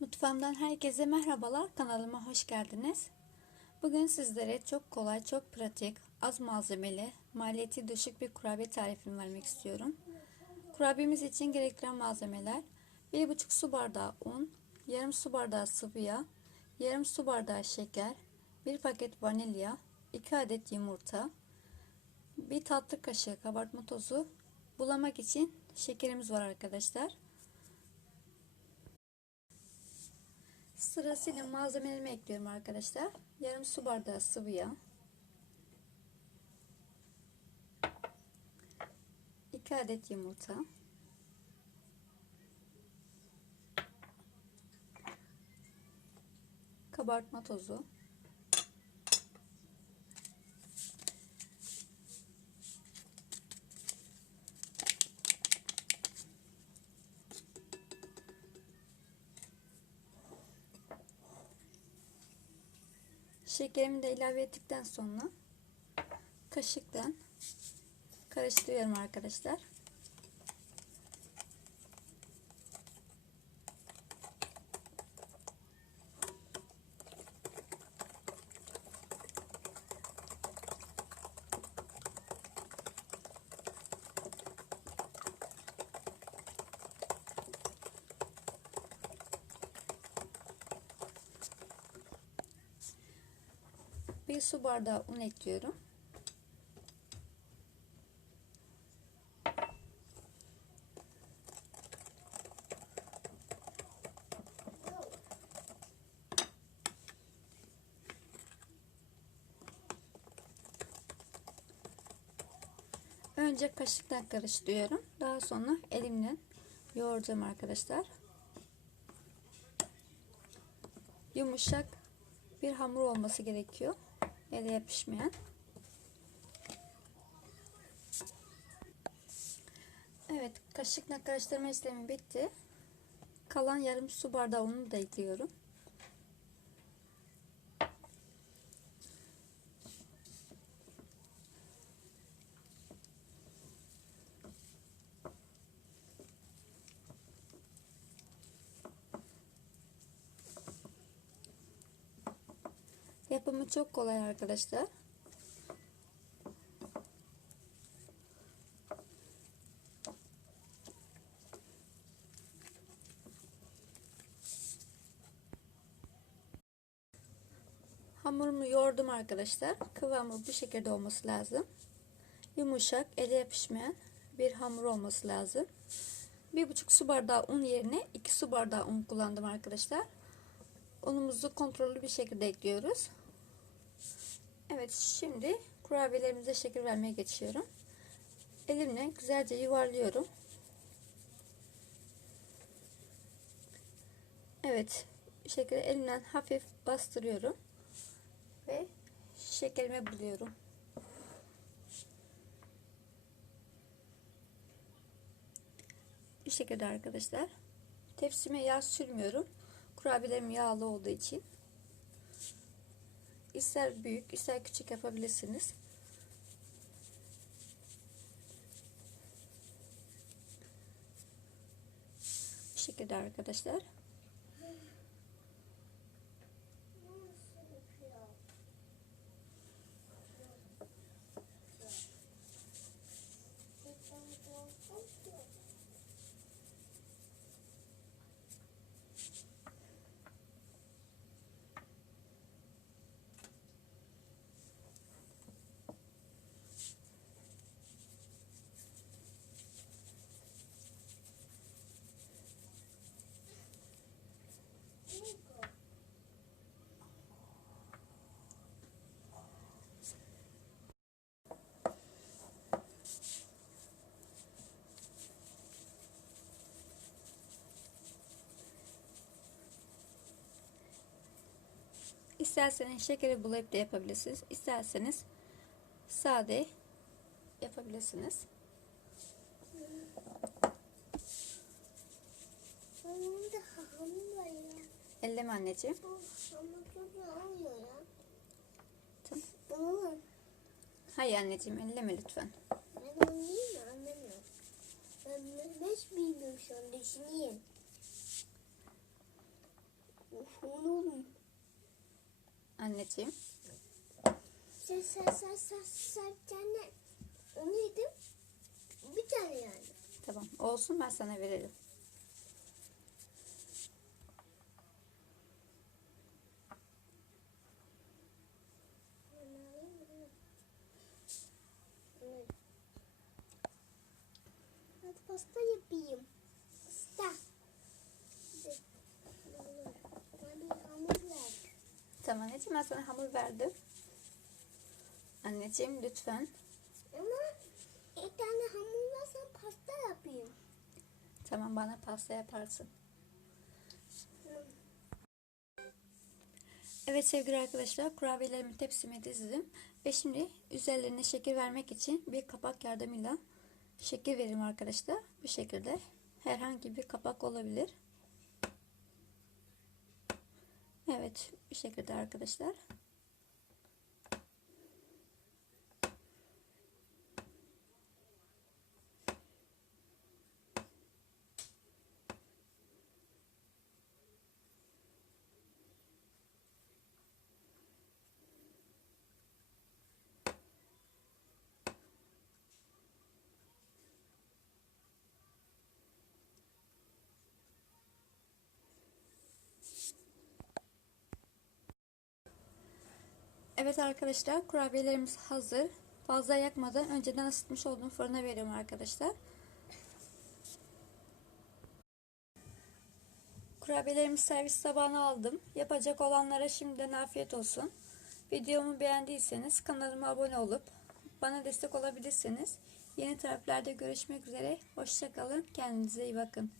Mutfağımdan herkese merhabalar. Kanalıma hoş geldiniz. Bugün sizlere çok kolay, çok pratik, az malzemeli, maliyeti düşük bir kurabiye tarifini vermek istiyorum. Kurabiyemiz için gerektiren malzemeler 1,5 su bardağı un, yarım su bardağı sıvı yağ, yarım su bardağı şeker, 1 paket vanilya, 2 adet yumurta, 1 tatlı kaşığı kabartma tozu, bulamak için şekerimiz var arkadaşlar. Sırasıyla malzemelerimi ekliyorum arkadaşlar. Yarım su bardağı sıvı yağ. 2 adet yumurta. Kabartma tozu. Şekerimi de ilave ettikten sonra kaşıktan karıştırıyorum arkadaşlar. Bir su bardağı un ekliyorum. Önce kaşıkla karıştırıyorum. Daha sonra elimle yoğuracağım arkadaşlar. Yumuşak bir hamur olması gerekiyor. Ele yapışmayan. Evet, kaşıkla karıştırma işlemi bitti. Kalan yarım su bardağı unu da ekliyorum. Yapımı çok kolay arkadaşlar. Hamurumu yoğurdum arkadaşlar. Kıvamı bu şekilde olması lazım. Yumuşak, ele yapışmayan bir hamur olması lazım. Bir buçuk su bardağı un yerine iki su bardağı un kullandım arkadaşlar. Unumuzu kontrollü bir şekilde ekliyoruz. Evet şimdi kurabiyelerimize şekil vermeye geçiyorum. Elimle güzelce yuvarlıyorum. Evet bu şekilde elimden hafif bastırıyorum. Ve şekerime buluyorum. Bu şekilde arkadaşlar. Tepsime yağ sürmüyorum. Kurabiyelerim yağlı olduğu için. İster büyük ister küçük yapabilirsiniz. Bu şekilde arkadaşlar. İsterseniz şekeri bulayıp da yapabilirsiniz. İsterseniz sade yapabilirsiniz. Elleme anneciğim. Hayır anneciğim elleme lütfen. Ben anlayayım mı? Anlamıyorum. Ben, ben hiç bilmiyorum şu an. Düşüneyim. Onu oğlum. Anneciğim. Sen sen sen sen sen tane onu yedim. Bir tane yani. Tamam olsun ben sana veririm. Pasta yapayım. Pasta. Tamam anneciğim ben sana hamur verdim. Anneciğim lütfen. Ama bir tane hamur versen pasta yapayım. Tamam bana pasta yaparsın. Evet sevgili arkadaşlar kurabiyelerimi tepsime dizdim. Ve şimdi üzerlerine şekil vermek için bir kapak yardımıyla şekil vereyim arkadaşlar. Bu şekilde herhangi bir kapak olabilir. Evet bu şekilde arkadaşlar. Evet arkadaşlar kurabiyelerimiz hazır. Fazla yakmadan önceden ısıtmış olduğum fırına veriyorum arkadaşlar. Kurabiyelerimi servis tabağına aldım. Yapacak olanlara şimdiden afiyet olsun. Videomu beğendiyseniz kanalıma abone olup bana destek olabilirsiniz. Yeni tariflerde görüşmek üzere. Hoşçakalın. Kendinize iyi bakın.